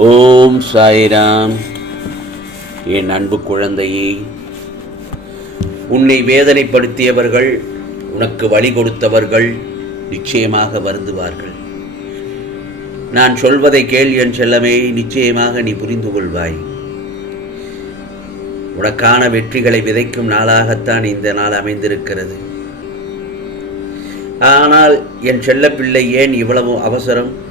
ஓம் சாய்ராம். என் அன்பு குழந்தையே உன்னை வேதனைப்படுத்தியவர்கள் உனக்கு வழி கொடுத்தவர்கள் நிச்சயமாக வருந்துவார்கள். நான் சொல்வதை கேள் என் செல்லமே நிச்சயமாக நீ புரிந்து கொள்வாய். உனக்கான வெற்றிகளை விதைக்கும் நாளாகத்தான் இந்த நாள் அமைந்திருக்கிறது. ஆனால் என் செல்லப்பிள்ளை ஏன் இவ்வளவு அவசரம்?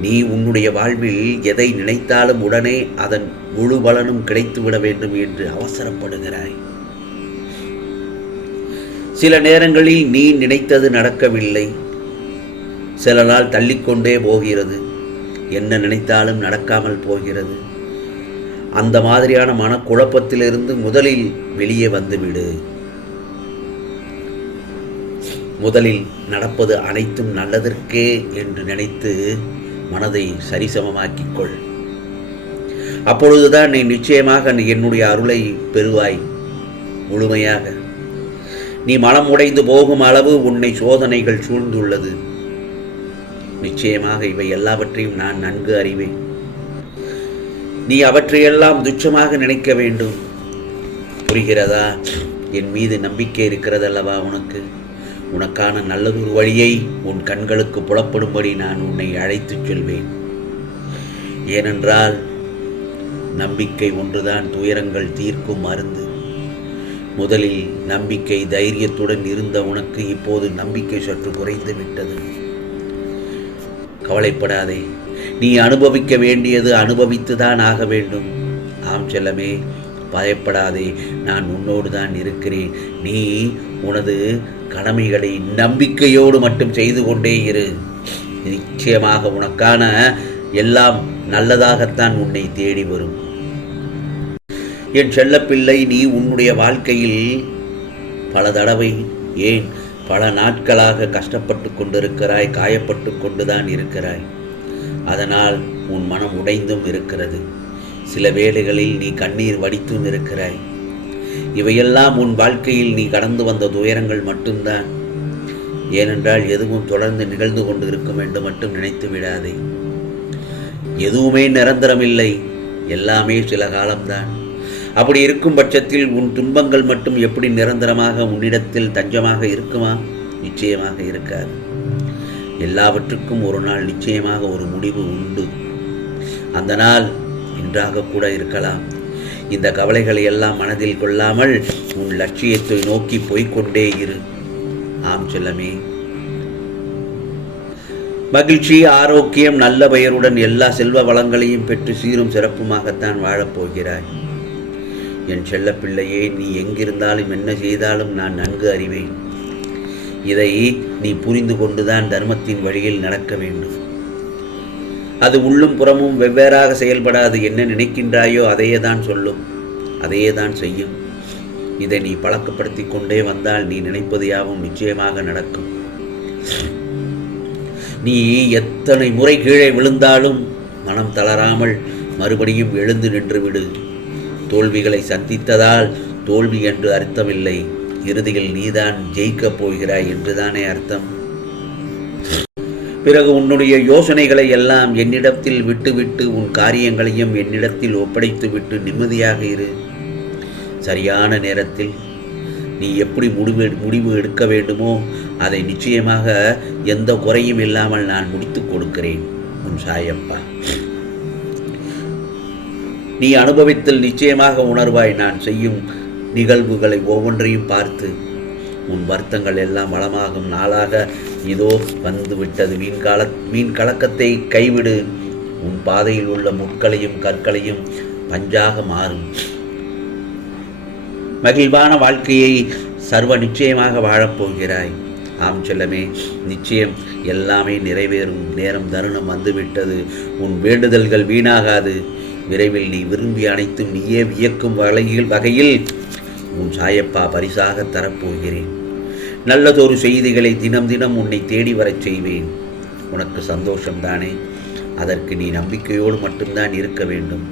நீ உன்னுடைய வாழ்வில் எதை நினைத்தாலும் உடனே அதன் முழு பலனும் கிடைத்துவிட வேண்டும் என்று அவசரப்படுகிறாய். சில நேரங்களில் நீ நினைத்தது நடக்கவில்லை. சில நாள் தள்ளிக்கொண்டே போகிறது. என்ன நினைத்தாலும் நடக்காமல் போகிறது. அந்த மாதிரியான மனக்குழப்பத்திலிருந்து முதலில் வெளியே வந்துவிடு. முதலில் நடப்பது அனைத்தும் நல்லதற்கே என்று நினைத்து மனதை சரிசமமாக்கிக் கொள் அப்பொழுதுதான் நீ நிச்சயமாக நீ என்னுடைய அருளை பெறுவாய் முழுமையாக. நீ மனம் உடைந்து போகும் அளவு உன்னை சோதனைகள் சூழ்ந்துள்ளது. நிச்சயமாக இவை எல்லாவற்றையும் நான் நன்கு அறிவேன். நீ அவற்றையெல்லாம் துச்சமாக நினைக்க வேண்டும். புரிகிறதா? என் மீது நம்பிக்கை இருக்கிறதல்லவா உனக்கு? உனக்கான நல்லதொரு வழியை உன் கண்களுக்கு புலப்படும்படி நான் உன்னை அழைத்துச் செல்வேன். ஏனென்றால் நம்பிக்கை ஒன்றுதான் துயரங்கள் தீர்க்கும் மருந்து. முதலில் நம்பிக்கை தைரியத்துடன் இருந்த உனக்கு இப்போது நம்பிக்கை சற்று குறைந்து விட்டது. கவலைப்படாதே நீ அனுபவிக்க வேண்டியது அனுபவித்துதான் ஆக வேண்டும். ஆம் செல்லமே பயப்படாதே நான் உன்னோடு தான் இருக்கிறேன். நீ உனது கடமைகளை நம்பிக்கையோடு மட்டும் செய்து கொண்டே இரு. நிச்சயமாக உனக்கான எல்லாம் நல்லதாகத்தான் உன்னை தேடி வரும். என் செல்லப்பிள்ளை நீ உன்னுடைய வாழ்க்கையில் பல தடவை ஏன் பல நாட்களாக கஷ்டப்பட்டு கொண்டிருக்கிறாய் காயப்பட்டு கொண்டுதான் இருக்கிறாய். அதனால் உன் மனம் உடைந்தும் இருக்கிறது. சில வேளைகளில் நீ கண்ணீர் வடித்தும் இருக்கிறாய். இவையெல்லாம் உன் வாழ்க்கையில் நீ கடந்து வந்த துயரங்கள் மட்டும்தான். ஏனென்றால் எதுவும் தொடர்ந்து நிகழ்ந்து கொண்டு இருக்கும் என்று மட்டும் நினைத்து விடாதே. எதுவுமே நிரந்தரமில்லை. எல்லாமே சில காலம்தான். அப்படி இருக்கும் பட்சத்தில் உன் துன்பங்கள் மட்டும் எப்படி நிரந்தரமாக உன்னிடத்தில் தஞ்சமாக இருக்குமா? நிச்சயமாக இருக்காது. எல்லாவற்றுக்கும் ஒரு நாள் நிச்சயமாக ஒரு முடிவு உண்டு. அந்த நாள் இன்றாக கூட இருக்கலாம். இந்த கவலைகளை எல்லாம் மனதில் கொள்ளாமல் உன் லட்சியத்தை நோக்கி போய்க்கொண்டே இரு. ஆம் செல்லமே. மகிழ்ச்சி ஆரோக்கியம் நல்ல பெயருடன் எல்லா செல்வ வளங்களையும் பெற்று சீரும் சிறப்புமாகத்தான் வாழப்போகிறாய். என் செல்லப்பிள்ளையே நீ எங்கிருந்தாலும் என்ன செய்தாலும் நான் நன்கு அறிவேன். இதை நீ புரிந்து கொண்டுதான் தர்மத்தின் வழியில் நடக்க வேண்டும். அது உள்ளும் புறமும் வெவ்வேறாக செயல்படாது என்ன நினைக்கின்றாயோ அதையே தான் சொல்லும். அதையே தான் செய்யும். இதை நீ பழக்கப்படுத்தி கொண்டே வந்தால் நீ நினைப்பது யாவும் நிச்சயமாக நடக்கும். நீ எத்தனை முறை கீழே விழுந்தாலும் மனம் தளராமல் மறுபடியும் எழுந்து நின்று விடு தோல்விகளை சந்தித்ததால் தோல்வி என்று அர்த்தமில்லை. இறுதியில் நீதான் ஜெயிக்கப் போகிறாய் என்றுதானே அர்த்தம். பிறகு உன்னுடைய யோசனைகளை எல்லாம் என்னிடத்தில் விட்டுவிட்டு உன் காரியங்களையும் என்னிடத்தில் ஒப்படைத்துவிட்டு நிம்மதியாக இரு. சரியான நேரத்தில் நீ எப்படி முடிவு முடிவு எடுக்க வேண்டுமோ அதை நிச்சயமாக எந்த குறையும் இல்லாமல் நான் முடித்துக் கொடுக்கிறேன் உன் சாயப்பா. நீ அனுபவித்தல் நிச்சயமாக உணர்வாய். நான் செய்யும் நிகழ்வுகளை ஒவ்வொன்றையும் பார்த்து உன் வருத்தங்கள் எல்லாம் வளமாகும். நாளாக இதோ வந்து விட்டது மீன் கால மீன் கலக்கத்தை கைவிடு. உன் பாதையில் உள்ள முட்களையும் கற்களையும் பஞ்சாக மாறும் மகிழ்வான வாழ்க்கையை சர்வ நிச்சயமாக வாழப்போகிறாய். ஆம் செல்லமே நிச்சயம் எல்லாமே நிறைவேறும். நேரம் தருணம் வந்துவிட்டது. உன் வேண்டுதல்கள் வீணாகாது. விரைவில் நீ விரும்பி அனைத்தும் நீயே வியக்கும் வகையில் வகையில் உன் சாயப்பா பரிசாக தரப்போகிறேன். நல்லதொரு செய்திகளை தினம் தினம் உன்னை தேடி வரச் செய்வேன். உனக்கு சந்தோஷம்தானே? அதற்கு நீ நம்பிக்கையோடு மட்டும்தான் இருக்க வேண்டும்.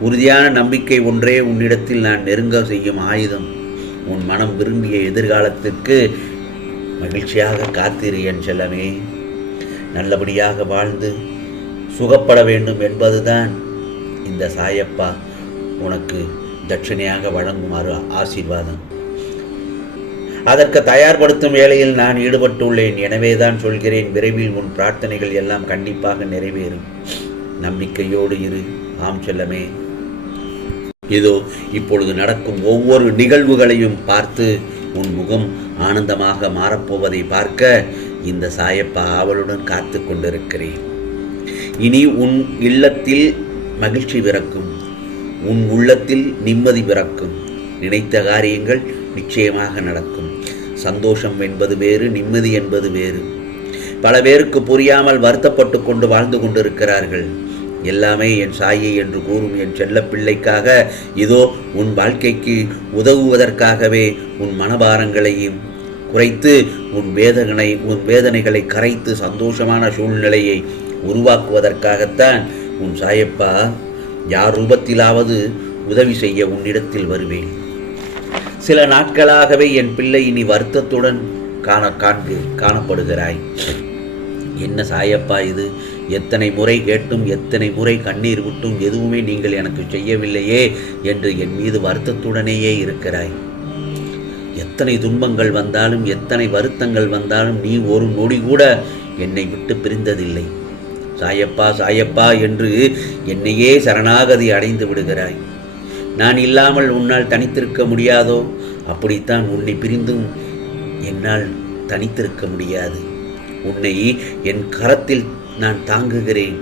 உறுதியான நம்பிக்கை ஒன்றே உன்னிடத்தில் நான் நெருங்க செய்யும் ஆயுதம். உன் மனம் விரும்பிய எதிர்காலத்திற்கு மகிழ்ச்சியாக காத்திரு என் செல்லமே. நல்லபடியாக வாழ்ந்து சுகப்பட வேண்டும் என்பதுதான் இந்த சாயப்பா உனக்கு தட்சணையாக வழங்குமாறு ஆசீர்வாதம். அதற்கு தயார்படுத்தும் வேளையில் நான் ஈடுபட்டுள்ளேன். எனவேதான் சொல்கிறேன் விரைவில் உன் பிரார்த்தனைகள் எல்லாம் கண்டிப்பாக நிறைவேறும். நம்பிக்கையோடு இரு. ஆம் செல்லமே. இதோ இப்பொழுது நடக்கும் ஒவ்வொரு நிகழ்வுகளையும் பார்த்து உன் முகம் ஆனந்தமாக மாறப்போவதை பார்க்க இந்த சாயப்பா ஆவலுடன் காத்து கொண்டிருக்கிறேன். இனி உன் இல்லத்தில் மகிழ்ச்சி பிறக்கும். உன் உள்ளத்தில் நிம்மதி பிறக்கும். நினைத்த காரியங்கள் நிச்சயமாக நடக்கும். சந்தோஷம் என்பது வேறு நிம்மதி என்பது வேறு. பல பேருக்கு புரியாமல் வருத்தப்பட்டு கொண்டு வாழ்ந்து கொண்டிருக்கிறார்கள். எல்லாமே என் சாயை என்று கூறும் என் செல்ல பிள்ளைக்காக இதோ உன் வாழ்க்கைக்கு உதவுவதற்காகவே உன் மனபாரங்களையும் குறைத்து உன் வேதனை உன் வேதனைகளை கரைத்து சந்தோஷமான சூழ்நிலையை உருவாக்குவதற்காகத்தான் உன் சாயப்பா யார் ரூபத்திலாவது உதவி செய்ய உன்னிடத்தில் வருவேன். சில நாட்களாகவே என் பிள்ளை இனி வருத்தத்துடன் காண காண்பு காணப்படுகிறாய். என்ன சாயப்பா இது? எத்தனை முறை கேட்டும் எத்தனை முறை கண்ணீர் விட்டும் எதுவுமே நீங்கள் எனக்கு செய்யவில்லையே என்று என் மீது வருத்தத்துடனேயே இருக்கிறாய். எத்தனை துன்பங்கள் வந்தாலும் எத்தனை வருத்தங்கள் வந்தாலும் நீ ஒரு நொடி கூட என்னை விட்டு பிரிந்ததில்லை. சாயப்பா சாயப்பா என்று என்னையே சரணாகதி அடைந்து விடுகிறாய். நான் இல்லாமல் உன்னால் தனித்திருக்க முடியாதோ? அப்படித்தான் உன்னை பிரிந்தும் என்னால் தனித்திருக்க முடியாது. உன்னை என் கரத்தில் நான் தாங்குகிறேன்.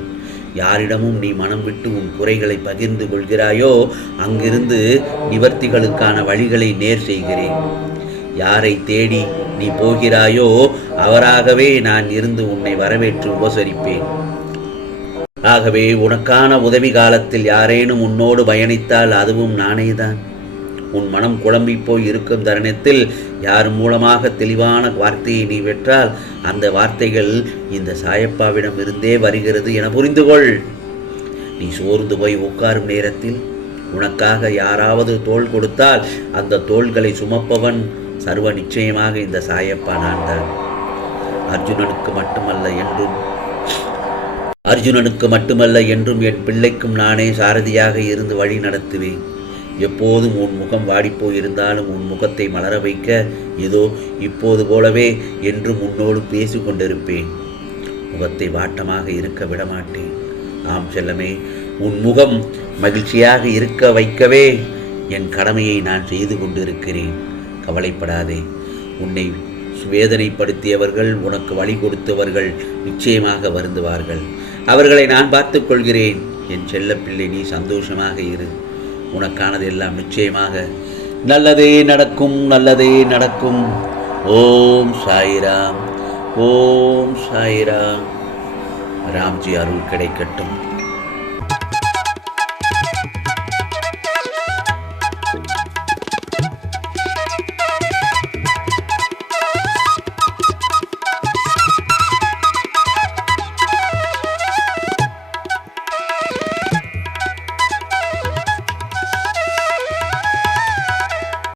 யாரிடமும் நீ மனம் விட்டு உன் குறைகளை பகிர்ந்து கொள்கிறாயோ அங்கிருந்து நிவர்த்திகளுக்கான வழிகளை நேர் செய்கிறேன். யாரை தேடி நீ போகிறாயோ அவராகவே நான் இருந்து உன்னை வரவேற்று உபசரிப்பேன். ஆகவே உனக்கான உதவி காலத்தில் யாரேனும் உன்னோடு பயணித்தால் அதுவும் நானேதான். உன் மனம் குழம்பி போய் இருக்கும் தருணத்தில் யார் மூலமாக தெளிவான வார்த்தையை நீ பெற்றால் அந்த வார்த்தைகள் இந்த சாயப்பாவிடம் இருந்தே வருகிறது என புரிந்து கொள் நீ சோர்ந்து போய் உட்காரும் நேரத்தில் உனக்காக யாராவது தோள் கொடுத்தால் அந்த தோள்களை சுமப்பவன் சர்வ நிச்சயமாக இந்த சாயப்பா நான் தான் அர்ஜுனனுக்கு மட்டுமல்ல என்றும் அர்ஜுனனுக்கு மட்டுமல்ல என்றும் என் பிள்ளைக்கும் நானே சாரதியாக இருந்து வழி நடத்துவேன். எப்போதும் உன் முகம் வாடிப்போயிருந்தாலும் உன் முகத்தை மலர வைக்க ஏதோ இப்போது போலவே என்றும் உன்னோடு பேசி கொண்டிருப்பேன். முகத்தை வாட்டமாக இருக்க விடமாட்டேன். ஆம் செல்லமே உன் முகம் மகிழ்ச்சியாக இருக்க வைக்கவே என் கடமையை நான் செய்து கொண்டிருக்கிறேன். கவலைப்படாதே உன்னை வேதனைப்படுத்தியவர்கள் உனக்கு வழி கொடுத்தவர்கள் நிச்சயமாக வருந்துவார்கள். அவர்களை நான் பார்த்து கொள்கிறேன். என் செல்லப்பிள்ளை நீ சந்தோஷமாக இரு. உனக்கானது எல்லாம் நிச்சயமாக. நல்லதே நடக்கும் நல்லதே நடக்கும். ஓம் சாயிராம் ஓம் சாயிராம். ராம்ஜி அருள் கிடைக்கட்டும்.